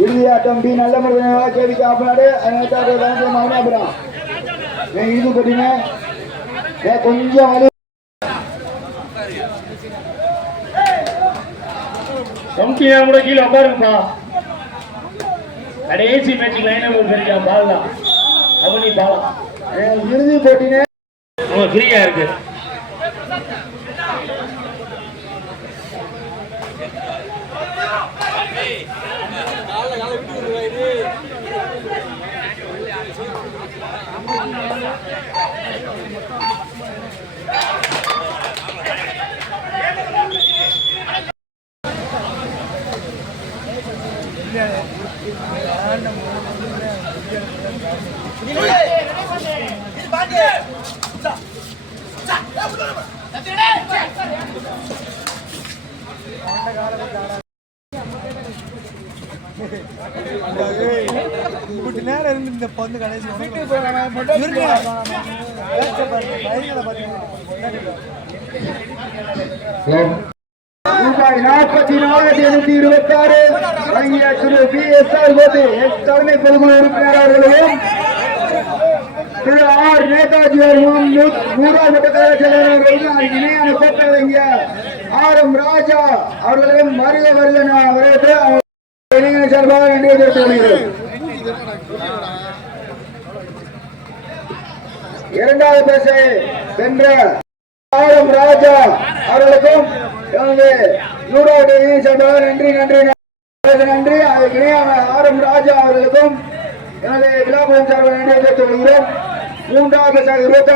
இறுதியாட்டம் B நல்ல முறையாக கேள்வி காப்பாடு மௌனாபுரம் இது போட்டீங்க கொஞ்சம் கூட கீழே உட்காருங்கப்பா. கடைசி மேட்ச் லைன் நம்பர் சரியா பால்லாம் அவனி பாலம் இறுதி போட்டினே ஃப்ரீயா இருக்கு. நேரம் இருந்து இந்த பொண்ணு கடைசி ரூபாய் 44,726 வழங்கிய திரு BSR கோபி தலைமை பொதுக்குழு உறுப்பினர் அவர்களையும் திரு ஆர் நேதாஜி அவர்களும் மூன்றாம் கட்டக்கார செயலாளர்களும் இணையான கோப்பை வழங்கிய RM ராஜா அவர்களையும் வருக வரவேற்று இளைஞர் சார்பாக நன்றி தெரிவித்துக் கொள்கிறோம். இரண்டாவது பரிசை வென்ற RM ராஜா அவர்களுக்கும் நூறாவது சார்பாக நன்றி நன்றி நன்றி. அதற்கு இணையாக RM ராஜா அவர்களுக்கும் எனது விழாக்குழு சார்பாக நன்றி தெரிவித்துக் கொள்கிறோம். மூன்றாவது 26